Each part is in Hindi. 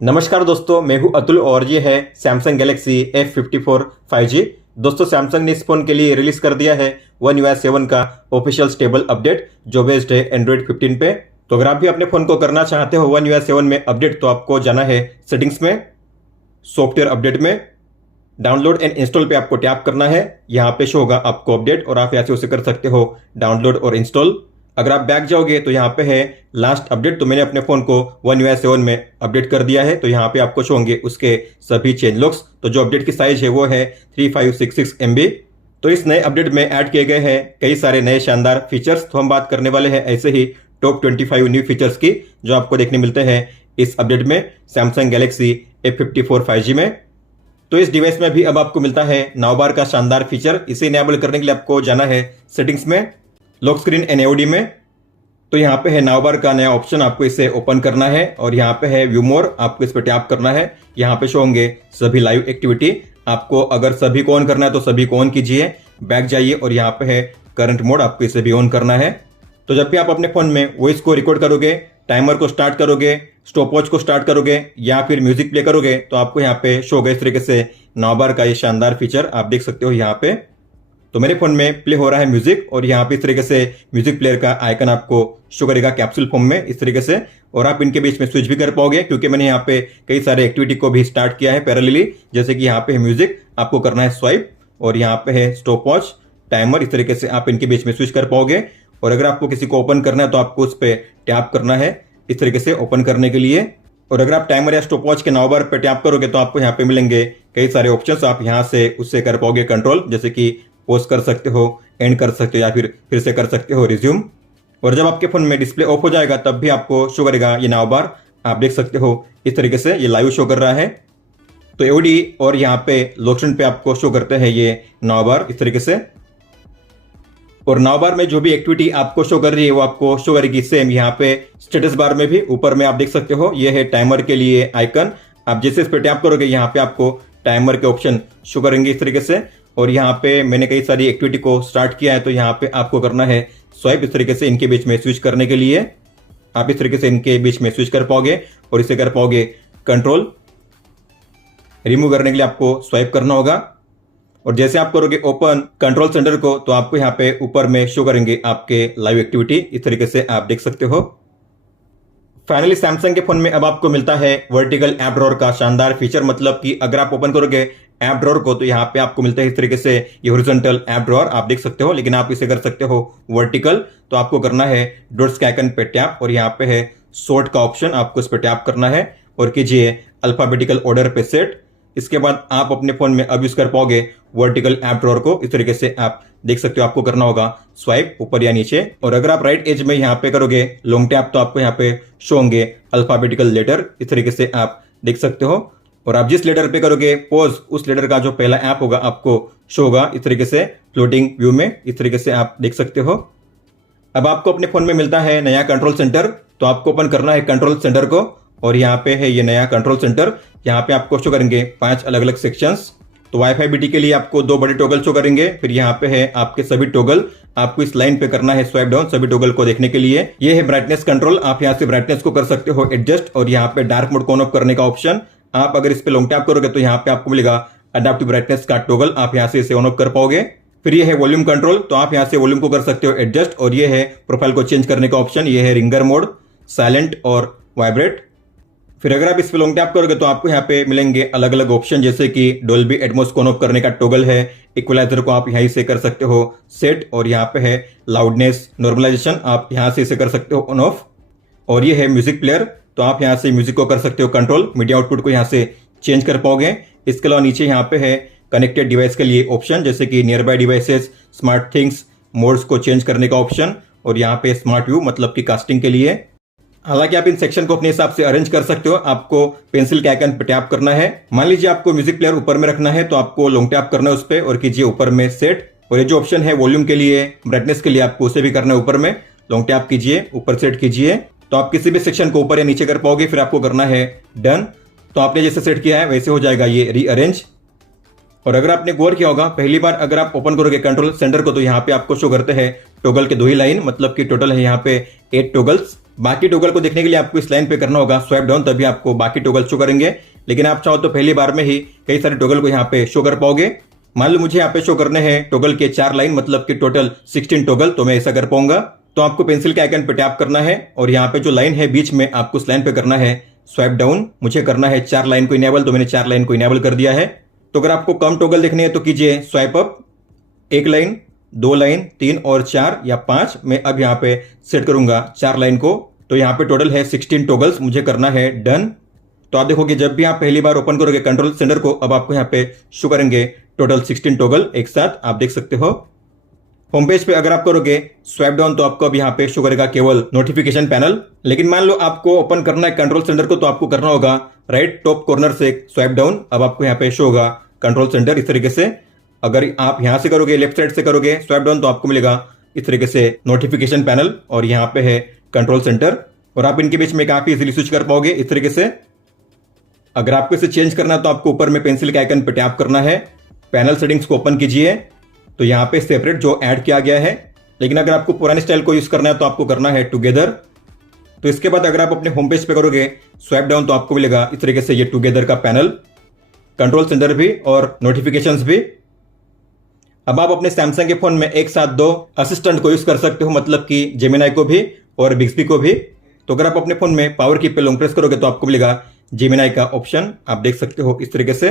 नमस्कार दोस्तों, मैं हूं अतुल और ये है सैमसंग गैलेक्सी F54 5G। दोस्तों, सैमसंग ने इस फोन के लिए रिलीज कर दिया है One UI 7 का ऑफिशियल स्टेबल अपडेट जो बेस्ड है एंड्रॉइड 15 पे। तो अगर आप भी अपने फोन को करना चाहते हो One UI 7 में अपडेट, तो आपको जाना है सेटिंग्स में, सॉफ्टवेयर अपडेट में, डाउनलोड एंड इंस्टॉल पे आपको टैप करना है। यहाँ पे शो होगा आपको अपडेट और आप यहाँ से उसे कर सकते हो डाउनलोड और इंस्टॉल। अगर आप बैक जाओगे तो यहाँ पे है लास्ट अपडेट, तो मैंने अपने फोन को One UI 7 में अपडेट कर दिया है। तो यहाँ पे आपको शो होंगे उसके सभी चेंज लॉग्स। तो जो अपडेट की साइज है वो है 3566 MB। तो इस नए अपडेट में ऐड किए गए हैं कई सारे नए शानदार फीचर्स। तो हम बात करने वाले हैं ऐसे ही टॉप 25 न्यू फीचर्स की जो आपको देखने मिलते हैं इस अपडेट में सैमसंग गैलेक्सी F54 5G में। तो इस डिवाइस में भी अब आपको मिलता है नाउ बार का शानदार फीचर। इसे इनेबल करने के लिए आपको जाना है सेटिंग्स में, लॉक स्क्रीन एंड AOD में। तो यहाँ पे है नाउ बार का नया ऑप्शन, आपको इसे ओपन करना है और यहाँ पे है व्यू मोर, आपको इस पर टैप करना है। यहाँ पे शो होंगे सभी लाइव एक्टिविटी। आपको अगर सभी को ऑन करना है तो सभी को ऑन कीजिए, बैक जाइए और यहाँ पे है करंट मोड, आपको इसे भी ऑन करना है। तो जब भी आप अपने फोन में वॉइस को रिकॉर्ड करोगे, टाइमर को स्टार्ट करोगे, स्टॉप वॉच को स्टार्ट करोगे या फिर म्यूजिक प्ले करोगे, तो आपको यहाँ पे शो होगा इस तरीके से नाउ बार का ये शानदार फीचर। आप देख सकते हो यहाँ पे। तो मेरे फोन में प्ले हो रहा है म्यूजिक और यहाँ पे इस तरीके से म्यूजिक प्लेयर का आइकन आपको शो करेगा कैप्सूल फॉर्म में इस तरीके से। और आप इनके बीच में स्विच भी कर पाओगे क्योंकि मैंने यहाँ पे कई सारे एक्टिविटी को भी स्टार्ट किया है पैरेलली। जैसे कि यहाँ पे है म्यूजिक, आपको करना है स्वाइप, और यहाँ पे है स्टॉप वॉच, टाइमर, इस तरीके से आप इनके बीच में स्विच कर पाओगे। और अगर आपको किसी को ओपन करना है तो आपको उस पर टैप करना है इस तरीके से ओपन करने के लिए। और अगर आप टाइमर या स्टॉप वॉच के नाउ बार पे टैप करोगे तो आपको यहाँ पे मिलेंगे कई सारे ऑप्शंस। आप यहाँ से उससे कर पाओगे कंट्रोल, जैसे कि पॉज कर सकते हो, एंड कर सकते हो या फिर से कर सकते हो रिज्यूम। और जब आपके फोन में डिस्प्ले ऑफ हो जाएगा तब भी आपको शो करेगा ये नाउ बार। आप देख सकते हो इस तरीके से ये लाइव शो कर रहा है। तो AOD और यहाँ पे लोकेशन पे आपको शो करते हैं ये नाउ बार इस तरीके से। और नाउ बार में जो भी एक्टिविटी आपको शो कर रही है वो आपको शो करेगी सेम यहाँ पे स्टेटस बार में भी। ऊपर में आप देख सकते हो ये है टाइमर के लिए आइकन। आप जैसे इस पर टैप करोगे यहाँ पे आपको टाइमर के ऑप्शन शो करेंगे इस तरीके से। और यहाँ पे मैंने कई सारी एक्टिविटी को स्टार्ट किया है, तो यहाँ पे आपको करना है स्वाइप इस तरीके से इनके बीच में स्विच करने के लिए। आप इस तरीके से इनके बीच में स्विच कर पाओगे और इसे कर पाओगे कंट्रोल। रिमूव करने के लिए आपको स्वाइप करना होगा। और जैसे आप करोगे ओपन कंट्रोल सेंटर को तो आपको यहाँ पे ऊपर में शो करेंगे आपके लाइव एक्टिविटी इस तरीके से आप देख सकते हो। फाइनली सैमसंग के फोन में अब आपको मिलता है वर्टिकल ऐप ड्रॉअर का शानदार फीचर। मतलब कि अगर आप ओपन करोगे ऐप ड्रॉअर को तो यहाँ पे आपको मिलता है इस तरीके से ये हॉरिजॉन्टल ऐप ड्रॉअर, आप देख सकते हो। लेकिन आप इसे कर सकते हो वर्टिकल। तो आपको करना है डॉट्स के आइकन पे टैप और यहाँ पे है सॉर्ट का ऑप्शन, आपको इस पर टैप करना है और कीजिए अल्फाबेटिकल ऑर्डर पे सेट। इसके बाद आप अपने फोन में अब यूज कर पाओगे वर्टिकल ऐप ड्रॉअर को इस तरीके से। आप देख सकते हो आपको करना होगा स्वाइप ऊपर या नीचे। और अगर आप राइट एज में यहाँ पे करोगे लॉन्ग टैप तो आपको यहाँ पे शो होंगे अल्फाबेटिकल लेटर इस तरीके से आप देख सकते हो। और आप जिस लेटर पे करोगे पॉज, उस लेटर का जो पहला ऐप होगा आपको शो होगा इस तरीके से फ्लोटिंग व्यू में इस तरीके से आप देख सकते हो। अब आपको अपने फोन में मिलता है नया कंट्रोल सेंटर। तो आपको ओपन करना है कंट्रोल सेंटर को और यहाँ पे है ये नया कंट्रोल सेंटर। यहाँ पे आपको शो करेंगे 5 अलग अलग सेक्शंस। तो वाईफाई BT के लिए आपको 2 बड़े टॉगल शो करेंगे। फिर यहाँ पे है आपके सभी टॉगल, आपको इस लाइन पे करना है स्वाइप डाउन सभी टॉगल को देखने के लिए। ये है ब्राइटनेस कंट्रोल, आप यहाँ से ब्राइटनेस को कर सकते हो एडजस्ट। और यहाँ पे डार्क मोड को ऑन ऑफ करने का ऑप्शन। आप अगर इस पे लॉन्ग टैप करोगे तो यहाँ पे आपको मिलेगा अडैप्टिव ब्राइटनेस का टॉगल, आप यहाँ से इसे ऑन ऑफ कर पाओगे। फिर ये है वॉल्यूम कंट्रोल, तो आप यहाँ से वॉल्यूम को कर सकते हो एडजस्ट। और ये है प्रोफाइल को चेंज करने का ऑप्शन, ये है रिंगर मोड, साइलेंट और वाइब्रेट। फिर अगर आप इस पे लॉन्ग टैप करोगे तो आपको यहाँ पे मिलेंगे अलग अलग ऑप्शन, जैसे कि डोल्बी एटमॉस को ऑन ऑफ करने का टॉगल है। इक्वलाइजर को आप यहीं से कर सकते हो सेट। और यहाँ पे है लाउडनेस नॉर्मलाइजेशन, आप यहाँ से इसे कर सकते हो ऑन ऑफ। और ये है म्यूजिक प्लेयर, तो आप यहाँ से म्यूजिक को कर सकते हो कंट्रोल, मीडिया आउटपुट को यहाँ से चेंज कर पाओगे। इसके अलावा नीचे यहाँ पे है कनेक्टेड डिवाइस के लिए ऑप्शन, जैसे कि near by devices, smart things, modes को चेंज करने का ऑप्शन। और यहाँ पे स्मार्ट व्यू मतलब कि कास्टिंग के लिए। हालांकि आप इन सेक्शन को अपने हिसाब से अरेंज कर सकते हो। आपको पेंसिल के आइकन पे टैप करना है। मान लीजिए आपको म्यूजिक प्लेयर ऊपर में रखना है तो आपको लॉन्ग टैप करना है उस पर और कीजिए ऊपर में सेट। और ये जो ऑप्शन है वॉल्यूम के लिए, ब्राइटनेस के लिए, आपको उसे भी करना है ऊपर में, लॉन्ग टैप कीजिए, ऊपर सेट कीजिए। तो आप किसी भी सेक्शन को ऊपर या नीचे कर पाओगे। फिर आपको करना है डन। तो आपने जैसे सेट किया है वैसे हो जाएगा ये रीअरेंज। और अगर आपने गौर किया होगा पहली बार अगर आप ओपन करोगे कंट्रोल सेंटर को तो यहाँ पे आपको शो करते हैं टॉगल के 2 ही लाइन, मतलब कि टोटल है यहाँ पे 8 टॉगल्स। बाकी टॉगल को देखने के लिए आपको इस लाइन पे करना होगा स्वाइप डाउन, तभी आपको बाकी टॉगल शो करेंगे। लेकिन आप चाहो तो पहली बार में ही कई सारे टॉगल को यहाँ पे शो कर पाओगे। मान लो मुझे यहाँ पे शो करने हैं टॉगल के 4 लाइन, मतलब कि टोटल 16 टॉगल, तो मैं ऐसा कर पाऊंगा। तो आपको पेंसिल के आइकन पे टैप करना है और यहाँ पे जो लाइन है बीच में आपको उस लाइन पे करना है स्वाइप डाउन। मुझे करना है 4 लाइन को इनेबल, तो मैंने 4 लाइन को इनेबल कर दिया है। तो अगर आपको कम टॉगल देखने हैं तो कीजिए स्वाइप अप, 1 लाइन, 2 लाइन, 3 और 4 या 5। मैं अब यहाँ पे सेट करूंगा 4 लाइन को। तो यहाँ पे टोटल है 16 टॉगल्स, मुझे करना है डन। तो आप देखोगे जब भी आप पहली बार ओपन करोगे कंट्रोल सेंटर को, अब आपको यहाँ पे शो करेंगे टोटल 16 टॉगल एक साथ, आप देख सकते हो। होम पेज पे अगर आप करोगे स्वाइप डाउन तो आपको अब यहाँ पे शो करेगा केवल नोटिफिकेशन पैनल। लेकिन मान लो आपको ओपन करना है कंट्रोल सेंटर को, तो आपको करना होगा राइट टॉप कॉर्नर से स्वाइप डाउन। अब आपको यहाँ पे शो होगा कंट्रोल सेंटर इस तरीके से। अगर आप यहाँ से करोगे, लेफ्ट साइड से करोगे स्वाइप डाउन, तो आपको मिलेगा इस तरीके से नोटिफिकेशन पैनल और यहाँ पे है कंट्रोल सेंटर, और आप इनके बीच में काफी इजीली स्विच कर पाओगे इस तरीके से। अगर आपको इसे चेंज करना है तो आपको ऊपर में पेंसिल के आइकन पे टैप करना है, पैनल सेटिंग्स को ओपन कीजिए, तो यहाँ पे सेपरेट जो ऐड किया गया है। लेकिन अगर आपको पुराने स्टाइल को यूज करना है तो आपको करना है टुगेदर। तो इसके बाद अगर आप अपने होम पेज पे करोगे स्वाइप डाउन तो आपको मिलेगा इस तरीके से ये टुगेदर का पैनल, कंट्रोल सेंटर भी और नोटिफिकेशंस भी। अब आप अपने सैमसंग के फोन में एक साथ 2 असिस्टेंट को यूज कर सकते हो, मतलब कि जेमिनाई को भी और बिक्सबी को भी। तो अगर आप अपने फोन में पावर की पे लॉन्ग प्रेस करोगे तो आपको मिलेगा जेमिनाई का ऑप्शन, आप देख सकते हो इस तरीके से।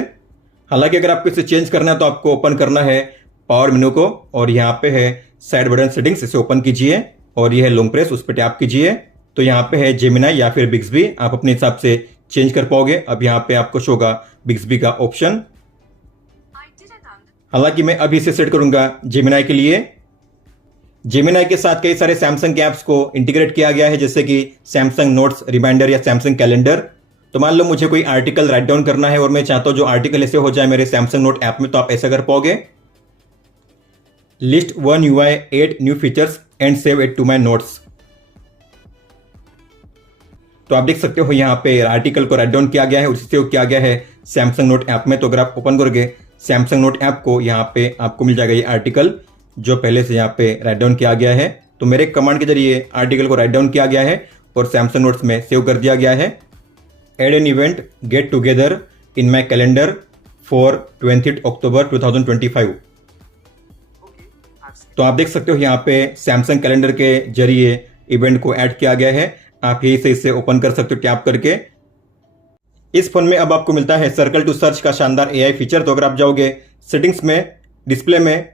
हालांकि अगर आपको इसे चेंज करना है तो आपको ओपन करना है पावर मेनू को और यहाँ पे है साइड बटन सेटिंग्स, इसे ओपन कीजिए और ये है लॉन्ग प्रेस, उस पर टैप कीजिए। तो यहाँ पे है जेमिनाई या फिर बिक्सबी, आप अपने हिसाब से चेंज कर पाओगे। अब यहाँ पे आपको शो होगा बिक्सबी का ऑप्शन। हालांकि मैं अभी इसे सेट करूंगा जेमिनाई के लिए। जेमिनाई के साथ कई सारे सैमसंग के ऐप्स को इंटीग्रेट किया गया है, जैसे कि सैमसंग नोट्स रिमाइंडर या सैमसंग कैलेंडर। तो मान लो मुझे कोई आर्टिकल राइट डाउन करना है और मैं चाहता हूं जो आर्टिकल ऐसे हो जाए मेरे सैमसंग नोट ऐप में, तो आप ऐसा कर पाओगे, list 1 UI 8 new features and save it to my notes. तो आप देख सकते हो यहाँ पे आर्टिकल को राइट डाउन किया गया है और सेव किया गया है सैमसंग नोट ऐप में। तो अगर आप ओपन करोगे सैमसंग नोट ऐप को, यहाँ पे आपको मिल जाएगा ये आर्टिकल जो पहले से यहाँ पे राइट डाउन किया गया है। तो मेरे कमांड के जरिए आर्टिकल को राइट डाउन किया गया है और सैमसंग नोट्स में सेव कर दिया गया है। Add an event get together in my calendar for 20 October 2025। तो आप देख सकते हो यहाँ पे सैमसंग कैलेंडर के जरिए इवेंट को ऐड किया गया है। आप यही से इसे ओपन कर सकते हो टैप करके। इस फोन में अब आपको मिलता है सर्कल टू सर्च का शानदार AI फीचर। तो अगर आप जाओगे सेटिंग्स में, डिस्प्ले में,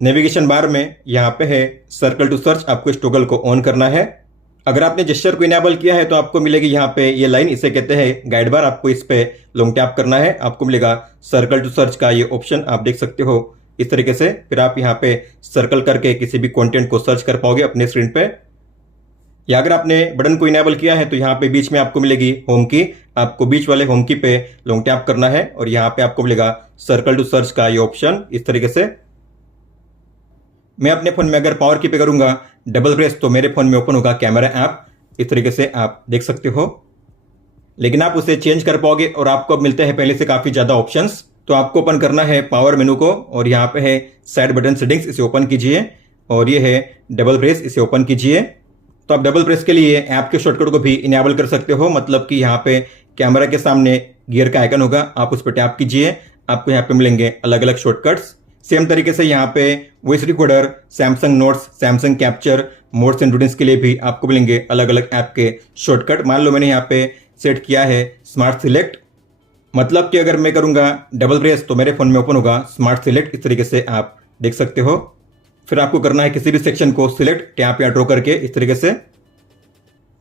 नेविगेशन बार में, यहाँ पे है सर्कल टू सर्च, आपको इस टॉगल को ऑन करना है। अगर आपने जेस्चर को इनेबल किया है तो आपको मिलेगी यहाँ पे ये लाइन, इसे कहते हैं गाइड बार। आपको इस पे लॉन्ग टैप करना है, आपको मिलेगा सर्कल टू सर्च का ये ऑप्शन, आप देख सकते हो इस तरीके से। फिर आप यहाँ पे सर्कल करके किसी भी कंटेंट को सर्च कर पाओगे अपने स्क्रीन पे। या अगर आपने बटन को इनेबल किया है तो यहाँ पे बीच में आपको मिलेगी होम की, आपको बीच वाले होम की पे लॉन्ग टैप करना है और यहाँ पे आपको मिलेगा सर्कल टू सर्च का ये ऑप्शन इस तरीके से। मैं अपने फोन में अगर पावर की पे करूंगा डबल प्रेस तो मेरे फोन में ओपन होगा कैमरा ऐप, इस तरीके से आप देख सकते हो। लेकिन आप उसे चेंज कर पाओगे और आपको अब मिलते हैं पहले से काफी ज्यादा ऑप्शंस। तो आपको ओपन करना है पावर मेनू को और यहाँ पे है साइड बटन सेटिंग्स, इसे ओपन कीजिए और ये है डबल प्रेस, इसे ओपन कीजिए। तो आप डबल प्रेस के लिए ऐप के शॉर्टकट को भी इनेबल कर सकते हो, मतलब कि यहाँ पे कैमरा के सामने गियर का आइकन होगा, आप उस पर टैप कीजिए, आपको यहाँ पे मिलेंगे अलग अलग शॉर्टकट्स। सेम तरीके से यहाँ पे voice recorder, Samsung notes, Samsung capture, modes and routines के लिए भी आपको मिलेंगे अलग अलग ऐप के शॉर्टकट। मान लो मैंने यहाँ पे सेट किया है स्मार्ट सिलेक्ट, मतलब कि अगर मैं करूंगा डबल प्रेस तो मेरे फोन में ओपन होगा स्मार्ट सिलेक्ट, इस तरीके से आप देख सकते हो। फिर आपको करना है किसी भी सेक्शन को सिलेक्ट टैप या ड्रॉ करके इस तरीके से।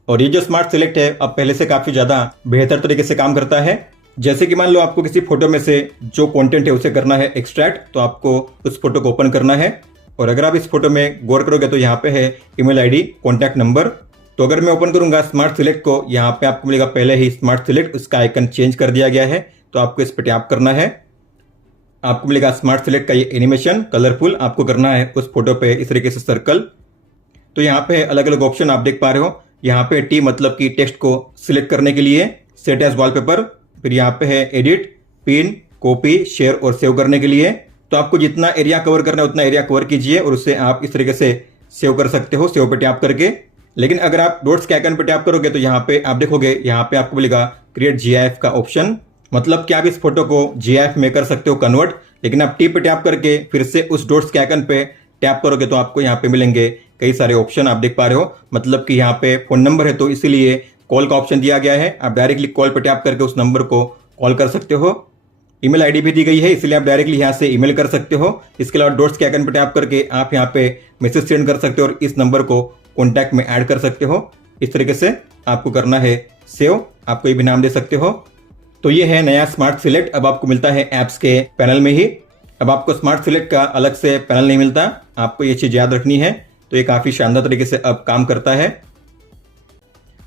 और ये जो स्मार्ट सिलेक्ट है अब पहले से काफी ज्यादा बेहतर तरीके से काम करता है। जैसे कि मान लो आपको किसी फोटो में से जो कंटेंट है उसे करना है एक्सट्रैक्ट, तो आपको उस फोटो को ओपन करना है। और अगर आप इस फोटो में गौर करोगे तो यहाँ पे है ईमेल आईडी, कॉन्टैक्ट नंबर। तो अगर मैं ओपन करूंगा स्मार्ट सिलेक्ट को, यहाँ पे आपको मिलेगा पहले ही स्मार्ट सिलेक्ट, उसका आइकन चेंज कर दिया गया है, तो आपको इस पर टैप करना है। आपको मिलेगा स्मार्ट सिलेक्ट का ये एनिमेशन कलरफुल, आपको करना है उस फोटो पे इस तरीके से सर्कल। तो यहाँ पे अलग अलग ऑप्शन आप देख पा रहे हो। यहाँ पे टी मतलब कि टेक्स्ट को सिलेक्ट करने के लिए, सेट एज वॉलपेपर, फिर यहाँ पे है एडिट, पिन, कॉपी, शेयर और सेव करने के लिए। तो आपको जितना एरिया कवर करना है उतना एरिया कवर कीजिए और उसे आप इस तरीके से सेव कर सकते हो, सेव पे टैप करके। लेकिन अगर आप डॉट्स के आइकन पर टैप करोगे तो यहाँ पे आप देखोगे, यहाँ पे आपको मिलेगा क्रिएट जीआईएफ का ऑप्शन। मतलब कि आप इस फोटो को जीआईएफ में कर सकते हो कन्वर्ट। लेकिन आप टी पे टैप करके फिर से उस डॉट्स के आइकन पे टैप करोगे तो आपको यहाँ पे मिलेंगे कई सारे ऑप्शन, आप देख पा रहे हो। मतलब कि यहाँ पे फोन नंबर है तो इसीलिए कॉल का ऑप्शन दिया गया है। आप डायरेक्टली कॉल पे टैप करके उस नंबर को कॉल कर सकते हो। ईमेल आईडी भी दी गई है, इसलिए आप डायरेक्टली यहाँ से ईमेल कर सकते हो। इसके अलावा डॉट्स के आइकन पे टैप करके आप यहाँ पे मैसेज सेंड कर सकते हो और इस नंबर को कॉन्टैक्ट में ऐड कर सकते हो। इस तरीके से आपको करना है सेव, आप कोई भी नाम दे सकते हो। तो ये है नया स्मार्ट सिलेक्ट, अब आपको मिलता है ऐप्स के पैनल में ही। अब आपको स्मार्ट सिलेक्ट का अलग से पैनल नहीं मिलता, आपको ये चीज याद रखनी है। तो ये काफी शानदार तरीके से अब काम करता है।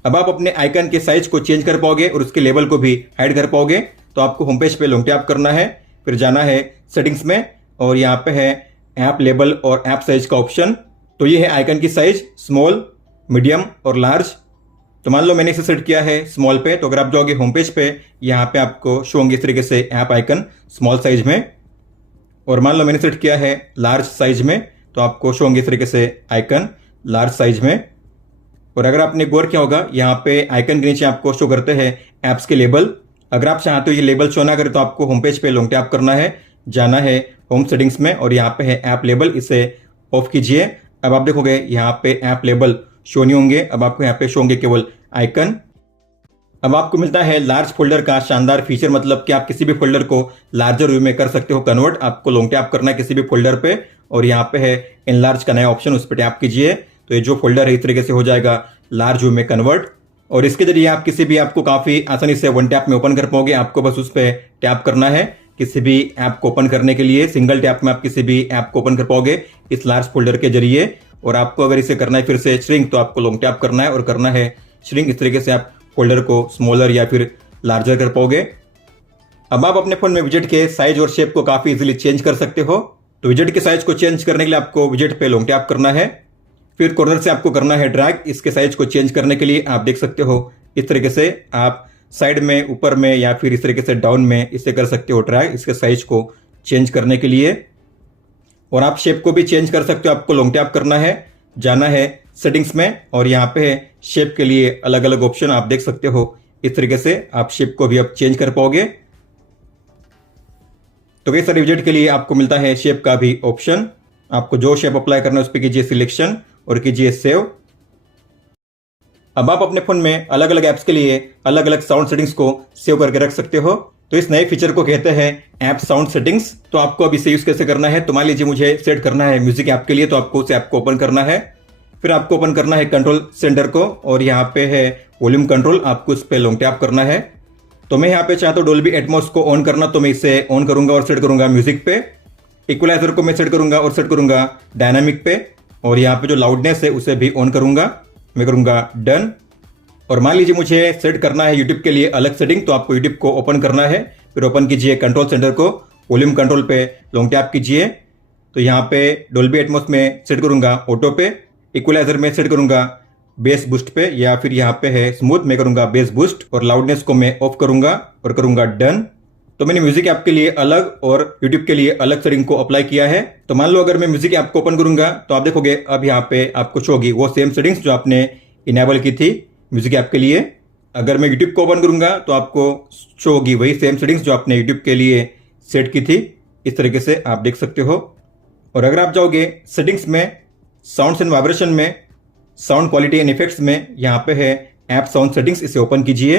अब आप अपने आइकन के साइज को चेंज कर पाओगे और उसके लेवल को भी हाइड कर पाओगे। तो आपको होम पेज पे लॉन्ग टैप करना है, फिर जाना है सेटिंग्स में और यहाँ पे है ऐप लेबल और ऐप साइज का ऑप्शन। तो ये है आइकन की साइज, स्मॉल, मीडियम और लार्ज। तो मान लो मैंने इसे सेट किया है स्मॉल पे, तो अगर आप जाओगे होम पेज पे यहाँ पे आपको शो होंगे इस तरीके से ऐप आइकन स्मॉल साइज में। और मान लो मैंने सेट किया है लार्ज साइज में, तो आपको शो होंगे इस तरीके से आइकन लार्ज साइज में। और अगर आपने गौर किया होगा यहाँ पे आइकन के नीचे आपको शो करते हैं ऐप्स के लेबल। अगर आप चाहते हो ये लेबल शो ना करे तो आपको होम पेज पे लॉन्ग टैप करना है, जाना है होम सेटिंग्स में और यहाँ पे है ऐप लेबल, इसे ऑफ कीजिए। अब आप देखोगे यहाँ पे ऐप लेबल शो नहीं होंगे, अब आपको यहाँ पे शो होंगे केवल आइकन। अब आपको मिलता है लार्ज फोल्डर का शानदार फीचर, मतलब कि आप किसी भी फोल्डर को लार्जर व्यू में कर सकते हो कन्वर्ट। आपको लॉन्ग टैप करना है किसी भी फोल्डर पे और यहाँ पे है एनलार्ज का नया ऑप्शन, उस पर टैप कीजिए। तो ये जो फोल्डर है इस तरीके से हो जाएगा लार्ज व्यू में कन्वर्ट। और इसके जरिए आप किसी भी ऐप को काफी आसानी से वन टैप में ओपन कर पाओगे। आपको बस उस पर टैप करना है किसी भी ऐप को ओपन करने के लिए। सिंगल टैप में आप किसी भी ऐप को ओपन कर पाओगे इस लार्ज फोल्डर के जरिए। और आपको अगर इसे करना है फिर से श्रिंक, तो आपको लॉन्ग टैप करना है और करना है श्रिंक। इस तरीके से आप फोल्डर को स्मॉलर या फिर लार्जर कर पाओगे। अब आप अपने फोन में विजेट के साइज और शेप को काफी इजीली चेंज कर सकते हो। तो विजेट के साइज को चेंज करने के लिए आपको विजेट पे लॉन्ग टैप करना है, फिर कॉर्नर से आपको करना है ड्रैग। इसके साइज को चेंज करने के लिए आप देख सकते हो इस तरीके से आप साइड में, ऊपर में या फिर इस तरीके से डाउन में इसे कर सकते हो ड्रैग, इसके साइज को चेंज करने के लिए। और आप शेप को भी चेंज कर सकते हो। आपको लॉन्ग टैप करना है, जाना है सेटिंग्स में और यहाँ पे है शेप के लिए अलग अलग ऑप्शन, आप देख सकते हो इस तरीके से आप शेप को भी अब चेंज कर पाओगे। तो कई सारे विजेट के लिए आपको मिलता है शेप का भी ऑप्शन। आपको जो शेप अप्लाई करना है उस पर कीजिए सिलेक्शन और कीजिए सेव। अब आप अपने फोन में अलग अलग ऐप्स के लिए अलग अलग साउंड सेटिंग्स को सेव करके रख सकते हो। तो इस नए फीचर को कहते हैं ऐप साउंड सेटिंग्स। तो आपको अब इसे यूज कैसे करना है, तो मान लीजिए मुझे सेट करना है म्यूजिक ऐप के लिए, तो आपको उस ऐप को ओपन करना है, फिर आपको ओपन करना है कंट्रोल सेंटर को और यहाँ पे है वॉल्यूम कंट्रोल, आपको उस पर लॉन्ग टैप करना है। तो मैं यहाँ पे चाहता हूँ डोल्बी एटमॉस को ऑन करना, तो मैं इसे ऑन करूंगा और सेट करूंगा म्यूजिक पे। इक्वलाइजर को मैं सेट करूंगा और सेट करूंगा डायनामिक पे और यहाँ पे जो लाउडनेस है उसे भी ऑन करूंगा, मैं करूंगा डन। और मान लीजिए मुझे सेट करना है यूट्यूब के लिए अलग सेटिंग, तो आपको यूट्यूब को ओपन करना है, फिर ओपन कीजिए कंट्रोल सेंटर को, वॉल्यूम कंट्रोल पे लॉन्ग टैप कीजिए। तो यहाँ पे डोल्बी एटमॉस में सेट करूंगा ऑटो पे, इक्वलाइजर में सेट करूंगा बेस बूस्ट पे या फिर यहाँ पे है स्मूथ, में करूंगा बेस बूस्ट और लाउडनेस को मैं ऑफ करूंगा और करूंगा डन। तो मैंने म्यूजिक ऐप के लिए अलग और यूट्यूब के लिए अलग सेटिंग को अप्लाई किया है। तो मान लो अगर मैं म्यूजिक ऐप को ओपन करूंगा तो आप देखोगे अब यहाँ पे आपको शो होगी वो सेम सेटिंग्स जो आपने इनेबल की थी म्यूजिक ऐप के लिए। अगर मैं यूट्यूब को ओपन करूंगा तो आपको शो होगी वही सेम सेटिंग्स जो आपने यूट्यूब के लिए सेट की थी, इस तरीके से आप देख सकते हो। और अगर आप जाओगे सेटिंग्स में, साउंड्स एंड वाइब्रेशन में, साउंड क्वालिटी एंड इफेक्ट्स में, यहाँ पे है ऐप साउंड सेटिंग्स, इसे ओपन कीजिए।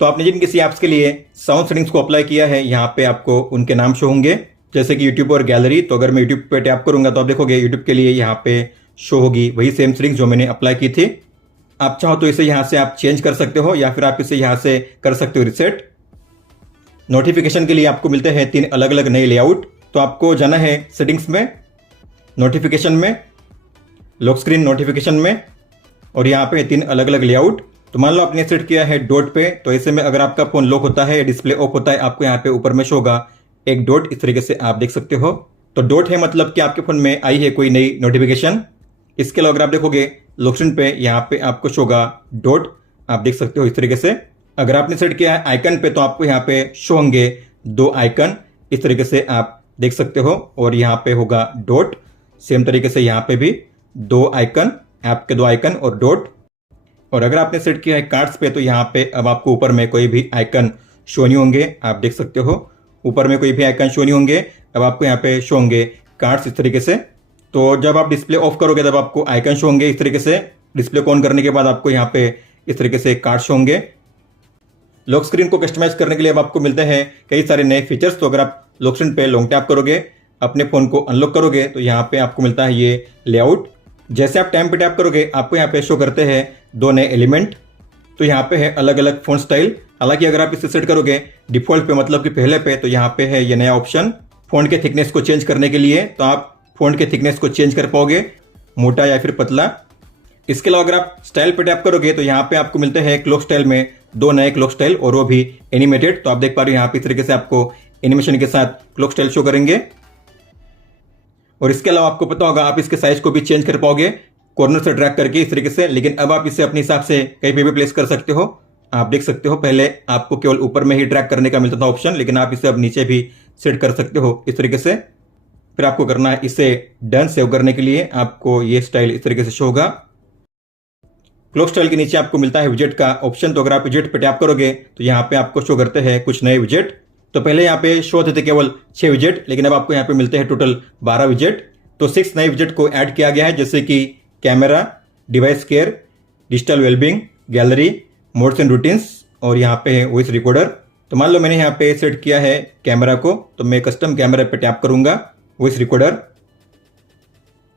तो आपने जिन किसी ऐप्स के लिए साउंड सेटिंग्स को अप्लाई किया है यहाँ पे आपको उनके नाम शो होंगे, जैसे कि यूट्यूब और गैलरी। तो अगर मैं यूट्यूब पे टैप करूंगा तो आप देखोगे यूट्यूब के लिए यहाँ पे शो होगी वही सेम सेटिंग्स जो मैंने अप्लाई की थी। आप चाहो तो इसे यहाँ से आप चेंज कर सकते हो या फिर आप इसे यहाँ से कर सकते हो रिसेट। नोटिफिकेशन के लिए आपको मिलते हैं 3 अलग अलग नए लेआउट। तो आपको जाना है सेटिंग्स में, नोटिफिकेशन में, लॉक स्क्रीन नोटिफिकेशन में और यहाँ पे 3 अलग अलग लेआउट। तो मान लो आपने सेट किया है डॉट पे, तो ऐसे में अगर आपका फोन लॉक होता है या डिस्प्ले ऑफ होता है, आपको यहाँ पे ऊपर में शो होगा एक डॉट, इस तरीके से आप देख सकते हो। तो डॉट है मतलब कि आपके फोन में आई है कोई नई नोटिफिकेशन। इसके अलावा अगर आप देखोगे लॉक स्क्रीन पे यहाँ पे आपको शो होगा डॉट, आप देख सकते हो इस तरीके से। अगर आपने सेट किया है आइकन पे तो आपको यहाँ पे शो होंगे 2 आइकन, इस तरीके से आप देख सकते हो। और यहाँ पे होगा डॉट, सेम तरीके से यहाँ पे भी 2 आइकन ऐप के 2 आइकन और डॉट। और अगर आपने सेट किया है कार्ड्स पे तो यहाँ पे अब आपको ऊपर में कोई भी आइकन शो नहीं होंगे। आप देख सकते हो ऊपर में कोई भी आइकन शो नहीं होंगे। अब आपको यहाँ पे शो होंगे कार्ड्स इस तरीके से। तो जब आप डिस्प्ले ऑफ करोगे तब आपको आइकन शो होंगे इस तरीके से। डिस्प्ले को ऑन करने के बाद आपको यहाँ पे इस तरीके से कार्ड शो होंगे। लॉक स्क्रीन को कस्टमाइज करने के लिए अब आपको मिलते हैं कई सारे नए फीचर्स। तो अगर आप लॉक स्क्रीन पे लॉन्ग टैप करोगे, अपने फोन को अनलॉक करोगे तो यहाँ पे आपको मिलता है ये लेआउट। जैसे आप टाइम पे टैप करोगे आपको यहाँ पे शो करते हैं 2 नए एलिमेंट। तो यहाँ पे है अलग अलग फोन स्टाइल। हालांकि अगर आप इसे सेट करोगे डिफॉल्ट पे मतलब कि पहले पे तो यहाँ पे है ये नया ऑप्शन फोन के थिकनेस को चेंज करने के लिए। तो आप फोन के थिकनेस को चेंज कर पाओगे, मोटा या फिर पतला। इसके अलावा अगर आप स्टाइल पे टैप करोगे तो यहाँ पे आपको मिलते हैं क्लॉक स्टाइल में 2 नए क्लॉक स्टाइल और वो भी एनिमेटेड। तो आप देख पा रहे हो यहाँ पे इस तरीके से आपको एनिमेशन के साथ क्लॉक स्टाइल शो करेंगे। और इसके अलावा आपको पता होगा आप इसके साइज को भी चेंज कर पाओगे कॉर्नर से ड्रैग करके इस तरीके से। लेकिन अब आप इसे अपने हिसाब से कहीं पे भी प्लेस कर सकते हो। आप देख सकते हो पहले आपको केवल ऊपर में ही ड्रैग करने का मिलता था ऑप्शन, लेकिन आप इसे अब नीचे भी सेट कर सकते हो इस तरीके से। फिर आपको करना है इसे डन। सेव करने के लिए आपको ये स्टाइल इस तरीके से शो होगा। क्लॉक स्टाइल के नीचे आपको मिलता है विजेट का ऑप्शन। तो अगर आप विजेट पे टैप करोगे तो यहाँ पे आपको शो करते हैं कुछ नए विजेट। तो पहले यहाँ पे शो होते थे केवल 6 विजेट, लेकिन अब आपको यहाँ पे मिलते हैं टोटल 12 विजेट। तो 6 नए विजेट को ऐड किया गया है, जैसे कि camera, device care, digital wellbeing, gallery, modes and routines और यहाँ पे है वॉइस रिकॉर्डर। तो मान लो मैंने यहाँ पे सेट किया है कैमरा को, तो मैं कस्टम कैमरा पे टैप करूंगा, वॉइस रिकॉर्डर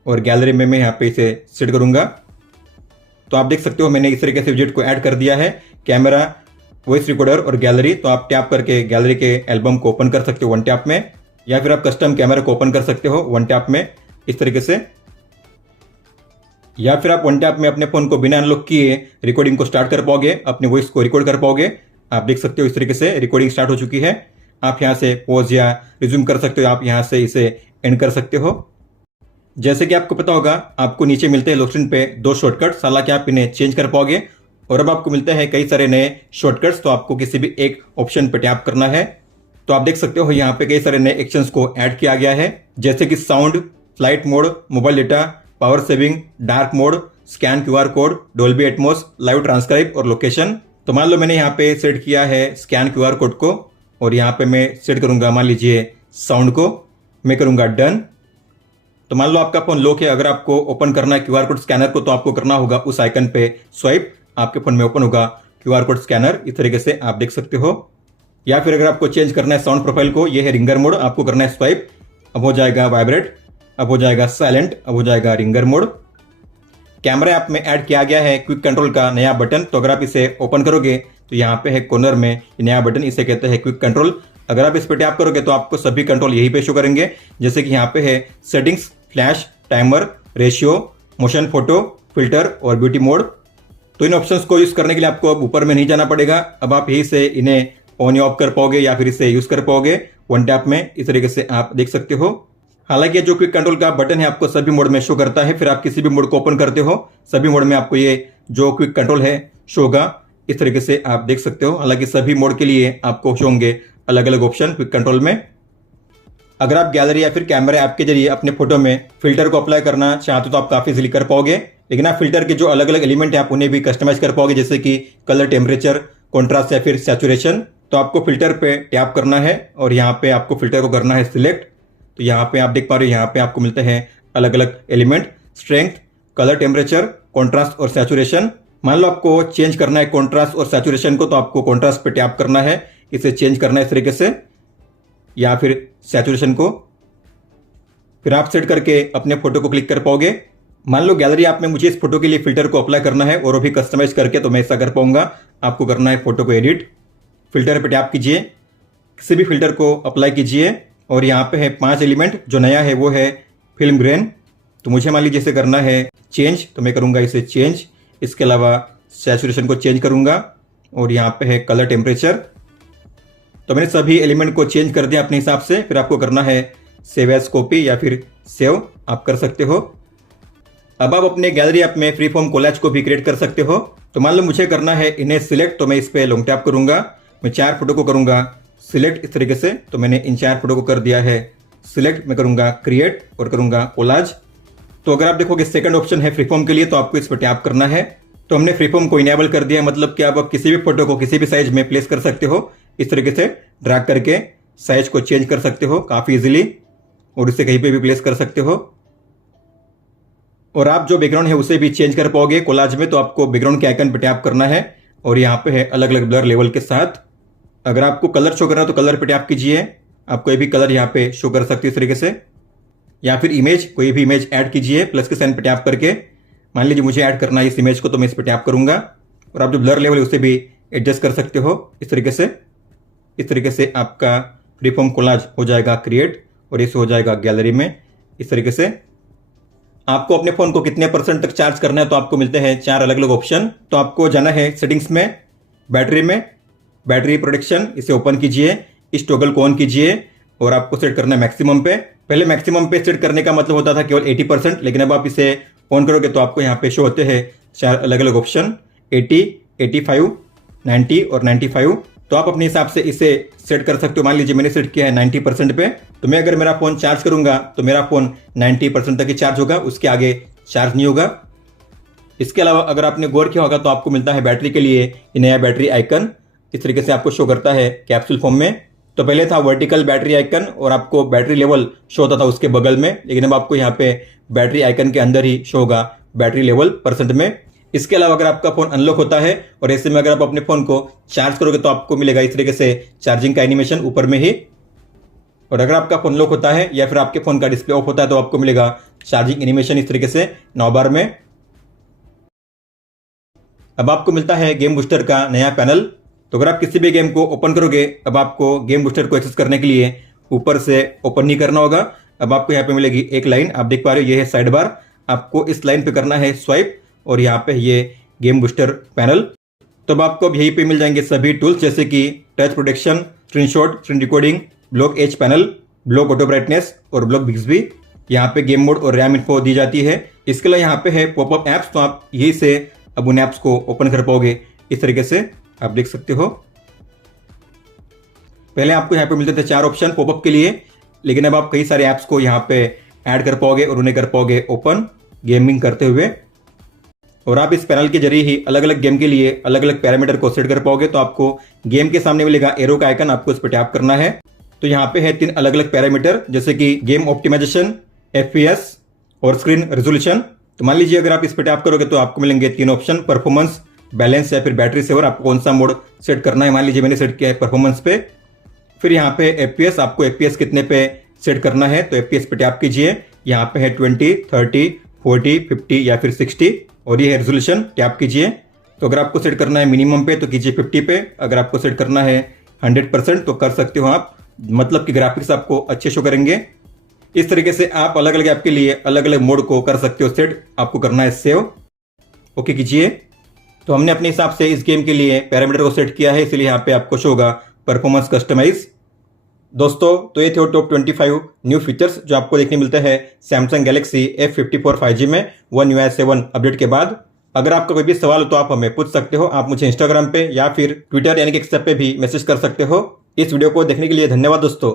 और गैलरी में मैं यहाँ पे इसे सेट करूंगा। तो आप देख सकते हो मैंने इस तरीके से विजेट को ऐड कर दिया है, कैमरा, वॉइस रिकॉर्डर और गैलरी। तो आप टैप करके गैलरी के एल्बम को ओपन कर सकते हो 1 टैप में, या फिर आप कस्टम कैमरा को ओपन कर सकते हो 1 टैप में इस तरीके से। या फिर आप 1 टैप में अपने फोन को बिना अनलॉक किए रिकॉर्डिंग को स्टार्ट कर पाओगे, अपने वॉइस को रिकॉर्ड कर पाओगे। आप देख सकते हो इस तरीके से रिकॉर्डिंग स्टार्ट हो चुकी है। आप यहाँ से पॉज या रिज्यूम कर सकते हो, आप यहाँ से इसे एंड कर सकते हो। जैसे कि आपको पता होगा आपको नीचे मिलते हैं लॉक स्क्रीन पे 2 शॉर्टकट्स, हालांकि आप इन्हें चेंज कर पाओगे। और अब आपको मिलते हैं कई सारे नए शॉर्टकट्स। तो आपको किसी भी एक ऑप्शन पे टैप करना है। तो आप देख सकते हो यहाँ पे कई सारे नए एक्शंस को ऐड किया गया है, जैसे कि sound, flight mode, mobile data, power saving, dark mode, scan QR code, Dolby Atmos, live transcribe और लोकेशन। तो मान लो मैंने यहाँ पे सेट किया है स्कैन QR कोड को और यहाँ पे मैं सेट करूंगा मान लीजिए साउंड को, मैं करूंगा डन। तो मान लो आपका फोन लॉक है, अगर आपको ओपन करना है QR कोड स्कैनर को तो आपको करना होगा उस आइकन पे स्वाइप, आपके फोन में ओपन होगा QR कोड स्कैनर इस तरीके से आप देख सकते हो। या फिर अगर आपको चेंज करना है साउंड प्रोफाइल को, ये है रिंगर मोड, आपको करना है स्वाइप, अब हो जाएगा वाइब्रेट, अब हो जाएगा साइलेंट, अब हो जाएगा रिंगर मोड। कैमरा ऐप में ऐड किया गया है क्विक कंट्रोल का नया बटन। तो अगर आप इसे ओपन करोगे तो यहाँ पे है कॉर्नर में नया बटन, इसे कहते हैं क्विक कंट्रोल। अगर आप इस पे टैप करोगे तो आपको सभी कंट्रोल यही पे शो करेंगे, जैसे कि यहाँ पे है settings, flash, timer, ratio, motion photo, filter और ब्यूटी मोड। तो इन ऑप्शंस को यूज करने के लिए आपको अब ऊपर में नहीं जाना पड़ेगा, अब आप यही से इन्हें ऑन या ऑफ कर पाओगे या फिर इसे यूज कर पाओगे 1 टैप में इस तरीके से आप देख सकते हो। हालांकि जो क्विक कंट्रोल का बटन है आपको सभी मोड में शो करता है, फिर आप किसी भी मोड को ओपन करते हो सभी मोड में आपको ये जो क्विक कंट्रोल है शो होगा इस तरीके से आप देख सकते हो। हालांकि सभी मोड के लिए आपको शो होंगे अलग अलग ऑप्शन क्विक कंट्रोल में। अगर आप गैलरी या फिर कैमरा ऐप के जरिए अपने फोटो में फिल्टर को अप्लाई करना चाहते हो तो आप काफी इजीली कर पाओगे, लेकिन आप फिल्टर के जो अलग अलग एलिमेंट है आप उन्हें भी कस्टमाइज कर पाओगे, जैसे कि कलर, टेम्परेचर, कॉन्ट्रास्ट या फिर सैचुरेशन। तो आपको फिल्टर पे टैप करना है और यहाँ पे आपको फिल्टर को करना है सिलेक्ट। तो यहाँ पे आप देख पा रहे हो यहाँ पे आपको मिलते हैं अलग अलग element, strength, colour, temperature, contrast और सैचुरेशन। मान लो आपको चेंज करना है कॉन्ट्रास्ट और सैचुरेशन को, तो आपको कॉन्ट्रास्ट पे टैप करना है, इसे चेंज करना है इस तरीके से, या फिर सैचुरेशन को। फिर आप सेट करके अपने फोटो को क्लिक कर पाओगे। मान लो गैलरी ऐप में मुझे इस फोटो के लिए फिल्टर को अप्लाई करना है और वो भी कस्टमाइज करके, तो मैं ऐसा कर पाऊंगा। आपको करना है फोटो को एडिट, फिल्टर पे टैप कीजिए, किसी भी फिल्टर को अप्लाई कीजिए और यहाँ पे है 5 एलिमेंट, जो नया है वो है फिल्म ग्रेन। तो मुझे मान लीजिए इसे करना है चेंज, तो मैं करूंगा इसे चेंज। इसके अलावा सैचुरेशन को चेंज करूंगा और यहाँ पे है कलर, टेम्परेचर। तो मैंने सभी एलिमेंट को चेंज कर दिया अपने हिसाब से। फिर आपको करना है सेव एज कॉपी या फिर सेव, आप कर सकते हो। अब आप अपने गैलरी ऐप में फ्री फॉर्म कोलैज को भी क्रिएट कर सकते हो। तो मान लो मुझे करना है इन्हें सिलेक्ट, तो मैं इस पर लॉन्ग टैप करूंगा, मैं 4 फोटो को करूंगा सिलेक्ट इस तरीके से। तो मैंने इन 4 फोटो को कर दिया है सिलेक्ट। मैं करूंगा क्रिएट और करूंगा कोलाज। तो अगर आप देखोगे सेकंड ऑप्शन है फ्रीफॉर्म के लिए, तो आपको इस पर टैप करना है। तो हमने फ्रीफॉर्म को इनेबल कर दिया, मतलब कि आप किसी भी फोटो को किसी भी साइज में प्लेस कर सकते हो। इस तरीके से ड्रैग करके साइज को चेंज कर सकते हो काफी इजीली, और इसे कहीं पे भी प्लेस कर सकते हो। और आप जो बैकग्राउंड है उसे भी चेंज कर पाओगे कोलाज में। तो आपको बैकग्राउंड के आइकन पे टैप करना है और यहाँ पे है अलग अलग ब्लर लेवल के साथ। अगर आपको कलर शो करना है तो कलर पे टैप कीजिए, आप कोई भी कलर यहाँ पे शो कर सकते हो इस तरीके से। या फिर इमेज, कोई भी इमेज ऐड कीजिए प्लस के साइन पे टैप करके। मान लीजिए मुझे ऐड करना है इस इमेज को, तो मैं इस पर टैप करूंगा और आप जो ब्लर लेवल है उसे भी एडजस्ट कर सकते हो इस तरीके से। इस तरीके से आपका फ्रीफॉर्म कोलाज हो जाएगा क्रिएट और इसे हो जाएगा गैलरी में इस तरीके से। आपको अपने फोन को कितने % तक चार्ज करना है, तो आपको मिलते हैं 4 अलग अलग ऑप्शन। तो आपको जाना है सेटिंग्स में, बैटरी में, बैटरी प्रोटेक्शन, इसे ओपन कीजिए, इस टॉगल को ऑन कीजिए और आपको सेट करना है मैक्सिमम पे। पहले मैक्सिमम पे सेट करने का मतलब होता था केवल 80%, लेकिन अब आप इसे ऑन करोगे तो आपको यहाँ पे शो होते हैं 4 अलग अलग ऑप्शन, 80, 85, 90 और 95। तो आप अपने हिसाब से इसे सेट कर सकते हो। मान लीजिए मैंने सेट किया है 90% पे, तो मैं अगर मेरा फोन चार्ज करूंगा तो मेरा फोन 90% तक ही चार्ज होगा, उसके आगे चार्ज नहीं होगा। इसके अलावा अगर आपने गौर किया होगा तो आपको मिलता है बैटरी के लिए ये नया बैटरी आइकन, इस तरीके से आपको शो करता है कैप्सूल फॉर्म में। तो पहले था वर्टिकल बैटरी आइकन और आपको बैटरी लेवल शो होता था उसके बगल में, लेकिन अब आपको यहाँ पे बैटरी आइकन के अंदर ही शो होगा बैटरी लेवल % में। इसके अलावा अगर आपका फोन अनलॉक होता है और ऐसे में अगर आप अपने फोन को चार्ज करोगे तो आपको मिलेगा इस तरीके से चार्जिंग का एनिमेशन ऊपर में ही। और अगर आपका फोन लॉक होता है या फिर आपके फोन का डिस्प्ले ऑफ होता है तो आपको मिलेगा चार्जिंग एनिमेशन इस तरीके से नौबार में। अब आपको मिलता है गेम बूस्टर का नया पैनल। तो अगर आप किसी भी गेम को ओपन करोगे, अब आपको गेम बूस्टर को एक्सेस करने के लिए ऊपर से ओपन नहीं करना होगा। अब आपको यहाँ पे मिलेगी एक लाइन, आप देख पा रहे हो ये है साइड बार। आपको इस लाइन पे करना है स्वाइप और यहाँ पे ये गेम बूस्टर पैनल। तो अब आपको अब यहीं पे मिल जाएंगे सभी टूल्स, जैसे कि touch protection, screenshot, screen recording, block edge panel, block auto brightness और ब्लॉक बिक्सबी। यहाँ पे गेम मोड और रैम इन्फो दी जाती है। इसके लिए यहाँ पे है पॉपअप ऐप्स, तो आप यही से अब उन ऐप्स को ओपन कर पाओगे इस तरीके से, आप देख सकते हो। पहले आपको यहाँ पे मिलते थे 4 ऑप्शन पॉपअप के लिए, लेकिन अब आप कई सारे ऐप्स को यहाँ पे ऐड कर पाओगे और उन्हें कर पाओगे ओपन गेमिंग करते हुए। और आप इस पैनल के जरिए ही अलग अलग गेम के लिए अलग अलग पैरामीटर को सेट कर पाओगे। तो आपको गेम के सामने मिलेगा एरो का आइकन, आपको इस पर टैप करना है। तो यहाँ पे है 3 अलग अलग पैरामीटर, जैसे कि गेम ऑप्टिमाइजेशन, FPS और स्क्रीन रेजोल्यूशन। तो मान लीजिए अगर आप इस पर टैप करोगे तो आपको मिलेंगे 3 ऑप्शन, परफॉर्मेंस, बैलेंस या फिर बैटरी सेवर। आपको कौन सा मोड सेट करना है, मान लीजिए मैंने सेट किया है परफॉर्मेंस पे। फिर यहाँ पे FPS, आपको FPS कितने पे सेट करना है, तो FPS पे टैप कीजिए। यहाँ पे है 20, 30, 40, 50 या फिर 60 और ये है रेजोल्यूशन, टैप कीजिए। तो अगर आपको सेट करना है मिनिमम पे तो कीजिए 50 पे, अगर आपको सेट करना है 100% तो कर सकते हो आप, मतलब कि ग्राफिक्स आपको अच्छे शो करेंगे। इस तरीके से आप अलग अलग ऐप के लिए अलग अलग मोड को कर सकते हो सेट। आपको करना है सेव, ओके कीजिए। तो हमने अपने हिसाब से इस गेम के लिए पैरामीटर को सेट किया है, इसलिए यहाँ पे आपको शो होगा परफॉर्मेंस कस्टमाइज। दोस्तों, तो ये थे टॉप 25 न्यू फीचर्स जो आपको देखने मिलते हैं सैमसंग गैलेक्सी F54 5G में One UI 7 अपडेट के बाद। अगर आपका कोई भी सवाल हो तो आप हमें पूछ सकते हो। आप मुझे इंस्टाग्राम पे या फिर ट्विटर यानी कि एक्स पे भी मैसेज कर सकते हो। इस वीडियो को देखने के लिए धन्यवाद दोस्तों।